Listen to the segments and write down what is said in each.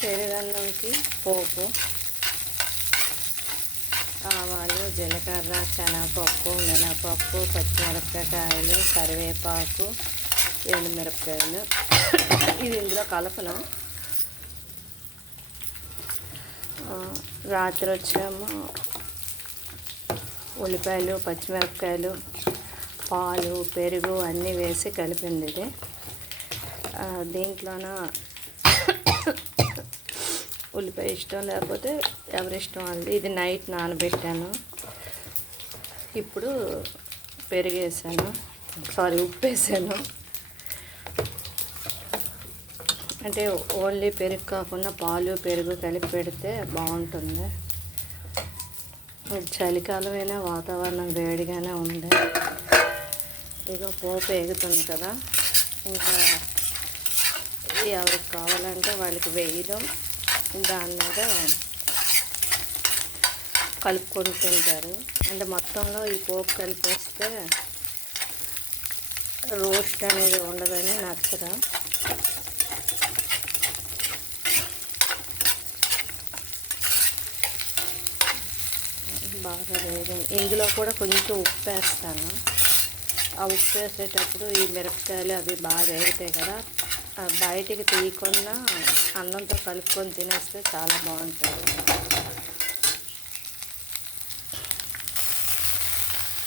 పెరుగన్నంకి పోపు, ఆవాలు, జీలకర్ర, శనగపప్పు, మినపప్పు, పచ్చిమిరపకాయలు, కరివేపాకు, ఎండుమిరపకాయలు. ఇది ఇందులో కలపను. రాత్రి వచ్చేమో ఉల్లిపాయలు, పచ్చిమిరపకాయలు, పాలు, పెరుగు అన్నీ వేసి కలిపింది ఇది. దీంట్లోన ఉల్లిపాయ ఇష్టం లేకపోతే ఎవరిష్టం వాళ్ళది. ఇది నైట్ నానబెట్టాను. ఇప్పుడు పెరిగేసాను, ఉప్పు వేసాను. అంటే ఓన్లీ పెరుగు కాకుండా పాలు, పెరుగు కలిపి పెడితే బాగుంటుంది. చలికాలమైనా వాతావరణం వేడిగానే ఉంది. ఇక పోపు వేగుతుంది కదా, ఇంకా ఎవరికి కావాలంటే వాళ్ళకి వేయడం, దాని మీద కలుపుకొని తింటారు. అంటే మొత్తంలో ఈ పోపు కలిపేస్తే రోస్ట్ అనేది ఉండదని నచ్చదు. బాగా వేగం. ఇందులో కూడా కొంచెం ఉప్పు వేస్తాను. ఆ ఉప్పు వేసేటప్పుడు ఈ మిరపకాయలు అవి బాగా వేగుతాయి కదా, బయటికి తీయకుండా అన్నంతో కలుపుకొని తినేస్తే చాలా బాగుంటుంది.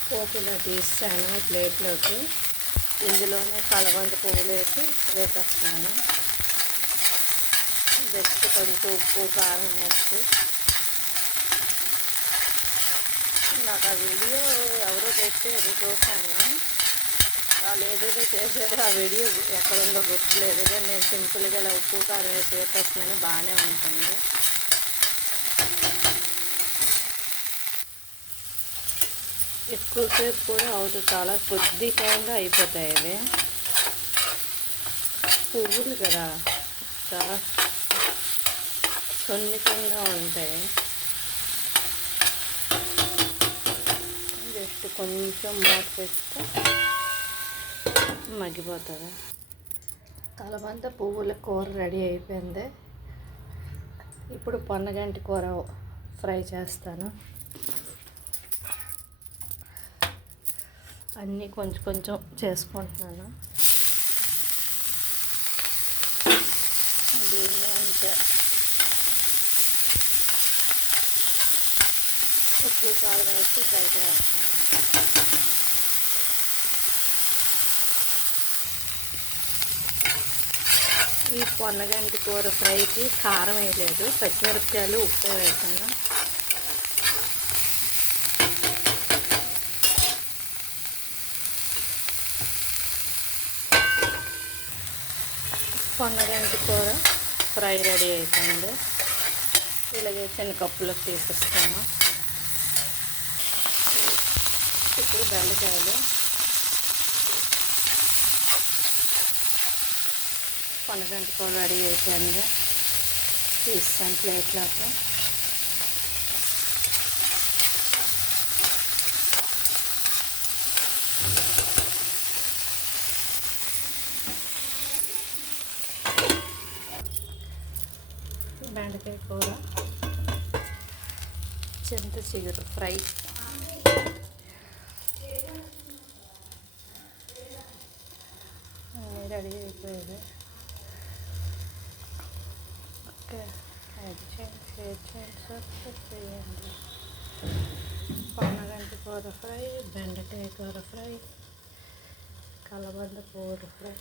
పోపులో తీస్తాను ప్లేట్లోకి. ఇందులోనే కలబంద పువ్వులు వేసి వేసేస్తాను. జస్ట్ కొంచెం ఉప్పు, కారం వేసి. నాకు ఆ వీడియో ఎవరో పెడితే అది చూసాను. వాళ్ళు ఏదైతే చేశారో ఆ వీడియో ఎక్కడుందో గుర్తులేదు, కానీ నేను సింపుల్గా ఇలా ఉప్పు కారం వేసి వేసేస్తున్నాను, బాగానే ఉంటుంది. ఎక్కువసేపు కూడా అవుతుంది, చాలా కొద్ది టైంలో అయిపోతాయి ఇవి. పువ్వులు కదా చాలా సున్నితంగా ఉంటాయి. జస్ట్ కొంచెం మూత పెడితే మగ్గిపోతుంది. కలబంద పువ్వుల కూర రెడీ అయిపోయింది. ఇప్పుడు పొన్నగంటి కూర ఫ్రై చేస్తాను. అన్నీ కొంచెం కొంచెం చేసుకుంటున్నాను. దీన్ని అంతే ఉప్పు, కారం వేసి ఫ్రై చేస్తాను. ఈ పొన్నగంటి కూర ఫ్రైకి కారం వేయలేదు, పచ్చిమిరపకాయలు, ఉప్పు వేసాను. పొన్నగంటి కూర ఫ్రై రెడీ అయిపోయింది. ఇలాగే చిన్న కప్పులోకి తీసేస్తాను. ఇప్పుడు బెండకాయలు. పొన్నగంటి కూర రెడీ అయిపోయింది, తీస్తాను ప్లేట్లోకి. బెండకాయ కూర, చింత చిగురు ఫ్రై. రెడీ అయిపోయేది. ఓకే, లైక్ చేయండి, షేర్ చేయండి, సబ్స్క్రైబ్ చేయండి. పొన్నగంటి కూర ఫ్రై, బెండకాయ కూర ఫ్రై, కలబంద కూర ఫ్రై.